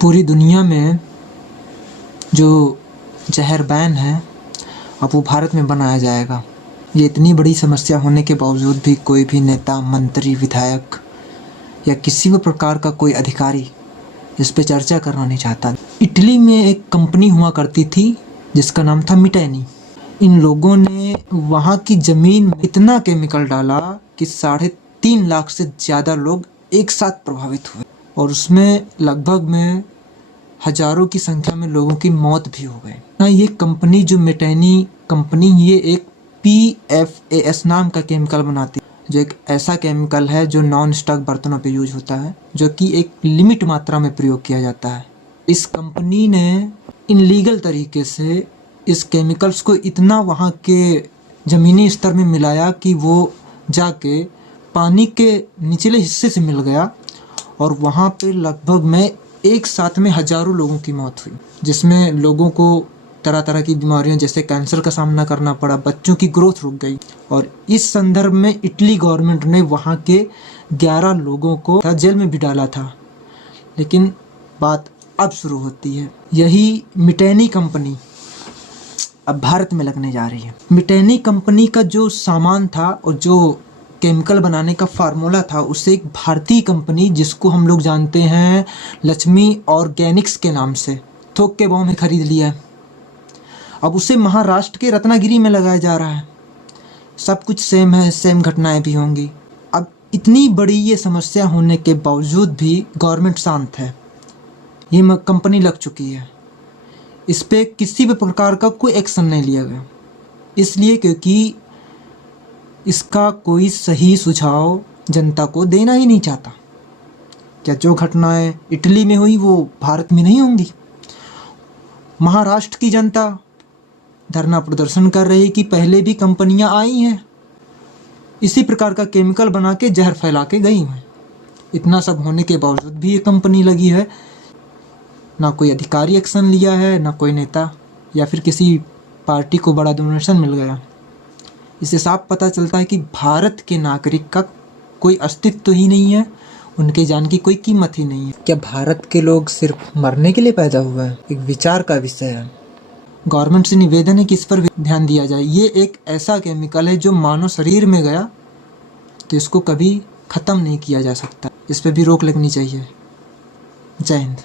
पूरी दुनिया में जो जहर बैन है अब वो भारत में बनाया जाएगा। ये इतनी बड़ी समस्या होने के बावजूद भी कोई भी नेता, मंत्री, विधायक या किसी भी प्रकार का कोई अधिकारी इस पे चर्चा करना नहीं चाहता। इटली में एक कंपनी हुआ करती थी जिसका नाम था मिटैनी। इन लोगों ने वहाँ की ज़मीन में इतना केमिकल डाला कि 3.5 लाख से ज़्यादा लोग एक साथ प्रभावित हुए और उसमें लगभग में हज़ारों की संख्या में लोगों की मौत भी हो गई। ये कंपनी जो मिटैनी कंपनी ये एक PFAS नाम का केमिकल बनाती है, जो एक ऐसा केमिकल है जो नॉन स्टिक बर्तनों पे यूज होता है, जो कि एक लिमिट मात्रा में प्रयोग किया जाता है। इस कंपनी ने इनलीगल तरीके से इस केमिकल्स को इतना वहाँ के ज़मीनी स्तर में मिलाया कि वो जाके पानी के निचले हिस्से से मिल गया और वहाँ पे लगभग में एक साथ में हज़ारों लोगों की मौत हुई, जिसमें लोगों को तरह तरह की बीमारियां जैसे कैंसर का सामना करना पड़ा, बच्चों की ग्रोथ रुक गई। और इस संदर्भ में इटली गवर्नमेंट ने वहाँ के 11 लोगों को जेल में भी डाला था। लेकिन बात अब शुरू होती है। यही मिटैनी कंपनी अब भारत में लगने जा रही है। मिटैनी कंपनी का जो सामान था और जो केमिकल बनाने का फार्मूला था उसे एक भारतीय कंपनी जिसको हम लोग जानते हैं लक्ष्मी ऑर्गेनिक्स के नाम से थोक के भाव में खरीद लिया है। अब उसे महाराष्ट्र के रत्नागिरी में लगाया जा रहा है। सब कुछ सेम है, सेम घटनाएं भी होंगी। अब इतनी बड़ी ये समस्या होने के बावजूद भी गवर्नमेंट शांत है। ये कंपनी लग चुकी है, इस पे किसी भी प्रकार का कोई एक्शन नहीं लिया गया, इसलिए क्योंकि इसका कोई सही सुझाव जनता को देना ही नहीं चाहता। क्या जो घटनाएं इटली में हुई वो भारत में नहीं होंगी? महाराष्ट्र की जनता धरना प्रदर्शन कर रही कि पहले भी कंपनियां आई हैं, इसी प्रकार का केमिकल बना के जहर फैला के गई हैं। इतना सब होने के बावजूद भी ये कंपनी लगी है। ना कोई अधिकारी एक्शन लिया है, ना कोई नेता, या फिर किसी पार्टी को बड़ा डोनेशन मिल गया। इससे साफ पता चलता है कि भारत के नागरिक का कोई अस्तित्व ही नहीं है, उनके जान की कोई कीमत ही नहीं है। क्या भारत के लोग सिर्फ मरने के लिए पैदा हुए हैं? एक विचार का विषय है। गवर्नमेंट से निवेदन है कि इस पर भी ध्यान दिया जाए। ये एक ऐसा केमिकल है जो मानव शरीर में गया तो इसको कभी ख़त्म नहीं किया जा सकता। इस पर भी रोक लगनी चाहिए। जय हिंद।